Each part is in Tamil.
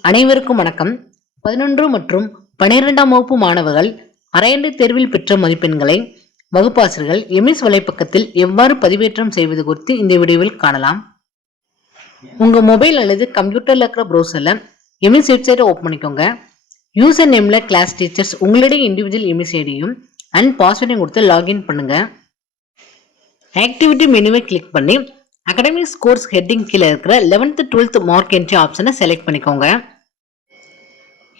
அனைவருக்கும் வணக்கம். 11 மற்றும் 12ஆம் வகுப்பு மாணவர்கள் அரையாண்டு தேர்வில் பெற்ற மதிப்பெண்களை வகுப்பாசிரியர்கள் எம்எஸ் வலைப்பக்கத்தில் எவ்வாறு பதிவேற்றம் செய்வது குறித்து இந்த வீடியோவில் காணலாம். உங்க மொபைல் அல்லது கம்ப்யூட்டர்ல இருக்கிற ப்ரௌசர்ல எம்எஸ் வெப்சைட்டை ஓப்பன் பண்ணிக்கோங்க. யூசர் நேம்ல கிளாஸ் டீச்சர்ஸ் உங்களுடைய இண்டிவிஜுவல் எம்எஸ் ஐடியும் அண்ட் பாஸ்வேர்டையும் கொடுத்து லாகின் பண்ணுங்க. ஆக்டிவிட்டி மெனுவை கிளிக் பண்ணி அகாடமிக் ஸ்கோர்ஸ் ஹெட்டிங் கீழே இருக்கிற 11th 12th மார்க் என்ட்ரி ஆப்ஷனை செலக்ட் பண்ணிக்கோங்க.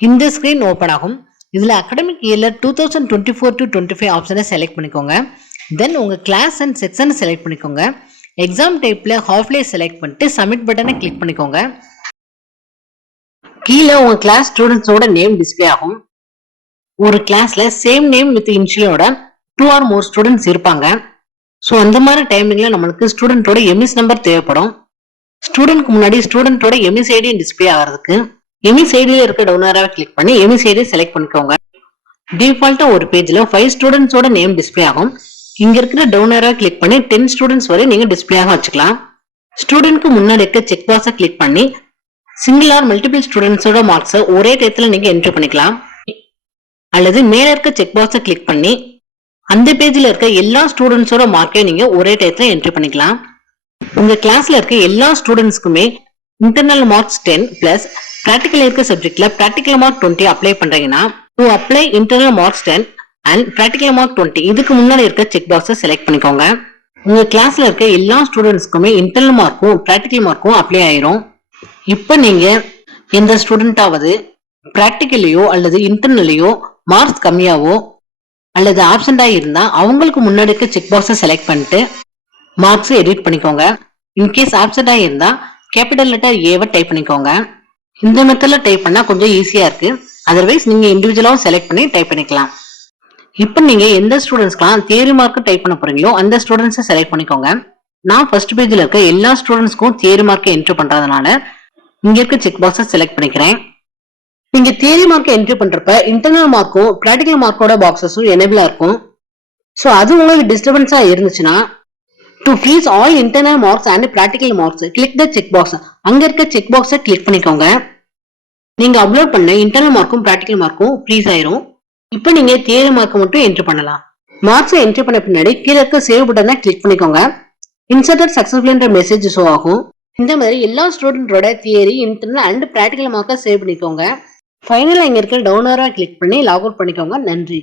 இந்த ஸ்கிரீன் ஓப்பன் ஆகும். இதில் அகாடமிக் இயர் 2024 to 25 ஆப்ஷனை செலக்ட் பண்ணிக்கோங்க. தென் உங்கள் கிளாஸ் அண்ட் செக்ஷனை செலக்ட் பண்ணிக்கோங்க. எக்ஸாம் டைப்பில் ஹாஃப்லே செலக்ட் பண்ணிட்டு சப்மிட் பட்டனை கிளிக் பண்ணிக்கோங்க. கீழே உங்கள் கிளாஸ் ஸ்டூடெண்ட்ஸோட நேம் டிஸ்பிளே ஆகும். ஒரு கிளாஸில் சேம் நேம் வித் இனிஷியலோட 2 or more ஸ்டூடெண்ட்ஸ் இருப்பாங்க. ஸோ அந்த மாதிரி டைமிங்ல நம்மளுக்கு ஸ்டூடெண்டோட எம்எஸ் நம்பர் தேவைப்படும். ஸ்டூடெண்ட்க்கு முன்னாடி ஸ்டூடெண்டோட எம்எஸ் ஐடி டிஸ்பிளே ஆகிறதுக்கு எம்எஸ் ஐடியில் இருக்க டவுன் ஆரோவை கிளிக் பண்ணி எம்எஸ் ஐடியை செலக்ட் பண்ணிக்கோங்க. டிஃபால்ட்டா ஒரு பேஜ்ல 5 ஸ்டூடெண்ட்ஸோட நேம் டிஸ்பிளே ஆகும். இங்க இருக்கிற டவுன் ஆரோவை கிளிக் பண்ணி 10 ஸ்டூடெண்ட்ஸ் வரை நீங்க டிஸ்பிளே ஆக வச்சுக்கலாம். ஸ்டூடெண்ட்க்கு முன்னாடி இருக்க செக் பாக்ஸை கிளிக் பண்ணி சிங்கிள் ஆர் மல்டிபிள் ஸ்டூடெண்ட்ஸோட மார்க்ஸை ஒரே டயத்துல நீங்க என்ட்ரி பண்ணிக்கலாம். அல்லது மேல இருக்க செக் பாக்ஸை கிளிக் பண்ணி அந்த பேஜ்ல இருக்க எல்லா ஸ்டூடெண்ட்ஸோட மார்க்கை நீங்க ஒரே டயத்துல என்ட்ரி பண்ணிக்கலாம். உங்க கிளாஸ்ல இருக்க எல்லா ஸ்டூடெண்ட்ஸ்க்குமே இன்டர்னல் மார்க்ஸ் 10 பிளஸ் பிராக்டிகல் இருக்க சப்ஜெக்ட்ல பிராக்டிகல் மார்க் 20 அப்ளை பண்றீங்கன்னா to apply internal marks 10 and practical mark 20 இதுக்கு முன்னாடி இருக்க செக் பாக்ஸை செலக்ட் பண்ணிக்கோங்க. உங்க கிளாஸ்ல இருக்க எல்லா ஸ்டூடெண்ட்ஸ்க்குமே இன்டர்னல் மார்க்கும் பிராக்டிகல் மார்க்கும் அப்ளை ஆயிரும். இப்ப நீங்க எந்த ஸ்டூடெண்டாவது பிராக்டிகல்லையோ அல்லது இன்டர்னல்லையோ மார்க்ஸ் கம்மியாவோ அல்லது ஆப்சண்டா இருந்தா அவங்களுக்கு முன்னாடி இருக்க செக் பாக்ஸை செலக்ட் பண்ணிட்டு மார்க்ஸை எடிட் பண்ணிக்கோங்க. இன்கேஸ் ஆப்சண்டா இருந்தா கேபிட்டல் லெட்டர் ஏவை டைப் பண்ணிக்கோங்க. இந்த மெத்தட்ல டைப் பண்ணா கொஞ்சம் ஈஸியா இருக்கு. அதர்வைஸ் நீங்க இண்டிவிஜுவலாவும் செலக்ட் பண்ணி டைப் பண்ணிக்கலாம். இப்போ நீங்க எந்த ஸ்டூடெண்ட்ஸ்க்குலாம் தியரி மார்க் டைப் பண்ண போறீங்களோ அந்த ஸ்டூடெண்ட்ஸை செலக்ட் பண்ணிக்கோங்க. நான் ஃபர்ஸ்ட் பேஜ்ல இருக்க எல்லா ஸ்டூடெண்ட்ஸ்க்கும் தியரி மார்க்கை என்ட்ரி பண்றதுனால இங்க இருக்க செக் பாக்ஸை செலக்ட் பண்ணிக்கிறேன். நீங்க தியரி மார்க் என்ட்ரி பண்றப்ப இன்டர்னல் மார்க்கும் பிராக்டிகல் மார்க்கோட பாக்ஸஸும் எனேபிளா இருக்கும். ஸோ அது உங்களுக்கு டிஸ்டர்பன்ஸா இருந்துச்சுன்னா to freeze all internal marks and practical marks click the check box. அங்க இருக்க செக் பாக்ஸை கிளிக் பண்ணிக்கோங்க. நீங்க அப்லோட் பண்ண இன்டர்னல் மார்க்கும் பிராக்டிகல் மார்க்கும் ஃப்ரீஸ் ஆயிரும். இப்போ நீங்க தியரி மார்க் மட்டும் என்ட்ரி பண்ணலாம். மார்க்ஸை என்ட்ரி பண்ண பின்னாடி கீழே இருக்க சேவ் பட்டனை கிளிக் பண்ணிக்கோங்க. இன்சர்டட் சக்சஸ்ஃபுல்ன்ற மெசேஜ் ஷோ ஆகும். இந்த மாதிரி எல்லா ஸ்டூடெண்டோட தியரி இன்டர்னல் அண்ட் பிராக்டிகல் மார்க்கை சேவ் பண்ணிக்கோங்க. ஃபைனலா இங்க இருக்க டவுன் ஆரோவை கிளிக் பண்ணி லாக் அவுட் பண்ணிக்கோங்க. நன்றி.